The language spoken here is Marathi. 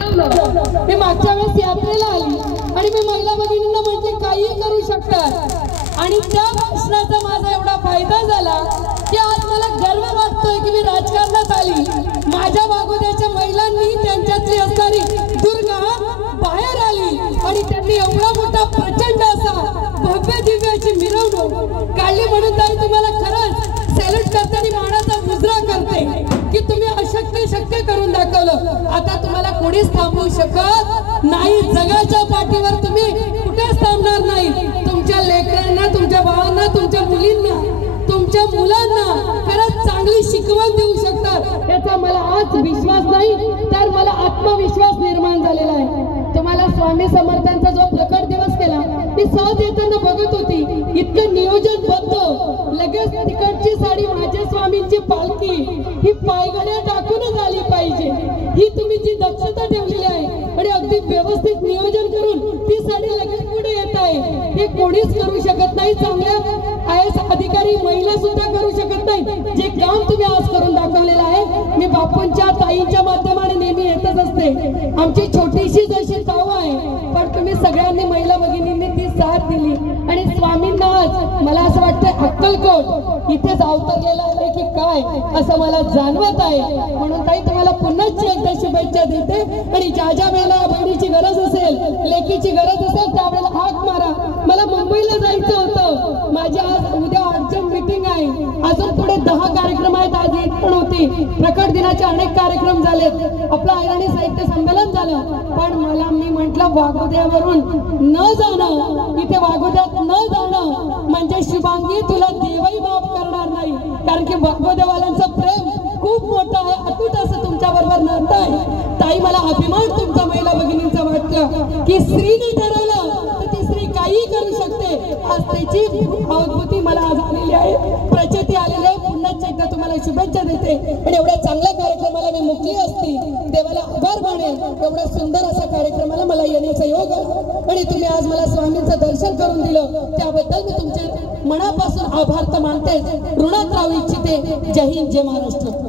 मी मागच्या वेळेस यात्रेला आली आणि मी महिला भगिनींना म्हटले काही करू शकतात आणि त्या भाषणाचा माझा एवढा फायदा झाला की आज मला गर्व वाटतोय की मी राजकारणात आली। माझ्या वागोद्याच्या महिलांनी त्यांच्यातली असणारी दुर्गा बाहेर आली आणि त्यांनी एवढा मोठा प्रचंड असा भव्य दिव्य अशी मिरवणूक काढली म्हणून ताई तुम्हाला खरंच सॅल्यूट करते आणि मानाचा मुजरा करते की तुम्ही अशक्य शक्य करून दाखवलं। आता तुम्हाला कोणीच थांबवू शकत नाही। जगाच्या पाठीवर तुम्ही कुठेच थांबणार नाही। तुमच्या लेकरांना, तुमच्या भावांना, तुमच्या मुलींना, तुमच्या मुलांना खरंच चांगली शिकवण देऊ शकतात याचा मला आज विश्वास नाही तर मला आत्मविश्वास निर्माण झालेला आहे। तुम्हाला स्वामी समर्थांचा जो प्रकट दिवस केला मी सहज येताना बघत होती, इतकं नियोजनबद्ध लगेच तिकडची साडी माझ्या स्वामींची पालखी ही पायघड्या टाकूनच आली पाहिजे ही तुम्ही जी दक्षता ठेवलेली आहे आणि अगदी व्यवस्थित नियोजन करून ती साडी लगेच पुढे येत आहे हे कोणीच करू शकत नाही। चांगल्या IAS अधिकारी महिला सुद्धा करू शकत नाही जे काम तुम्ही आज करून दाखवलेलं आहे। मी बापूंच्या ताईंच्या माध्यमाने नेहमी येतच असते, आमची छोटीशी जशी ताव आहे पण तुम्ही सगळ्यांनी महिला भगिनींनी ती साथ दिली आणि स्वामींना आज मला असं वाटतं अक्कलकोट इथेच अवतरलेलं आहे की काय असं मला जाणवत आहे। म्हणून ताई तुम्हाला पुन्हा एकदा शुभेच्छा देते आणि ज्या ज्या वेळेला बहिणीची गरज असेल, लेकीची गरज असेल त्यावेळेला हाक मारा। मला मुंबईला जायचं होतं, माझी आज उद्या अर्जंट मीटिंग आहे, अजून पुढे 10 कार्यक्रम आहेत, आज येत पण होती। प्रकट दिनाचे अनेक कार्यक्रम झालेत, आपलं ऐराणी साहित्य संमेलन झालं पण मला मी म्हटलं वाघोद्यावरून न जाणं, इथे वाघोद्यात न जाणं म्हणजे शुभांगी तुला देवही माफ करणार नाही कारण की वाघोद्यावाल्यांचं प्रेम खूप मोठं आहे, अतूट असं तुमच्या बरोबर नातं आहे। ताई मला अभिमान तुमच्या महिला भगिनींचा वाटलं की स्त्रीने ठरवलं तर ती स्त्री काही करू शकते। आज त्याची अनुभूती मला आज आलेली आहे, प्रचिती आलेली आहे। पुन्हा एकदा तुम्हाला शुभेच्छा देते आणि एवढ्या चांगल्या कार्यक्रमाला मी मुकली असती देवाला आभार मानेल। एवढा सुंदर असा कार्यक्रमाला मला येण्याचा योग आला आणि तुम्ही आज मला स्वामींचं दर्शन करून दिलं त्याबद्दल मी तुमचे मनापासून आभार तर मानते, ऋणात राहू इच्छिते। जय हिंद, जय महाराष्ट्र।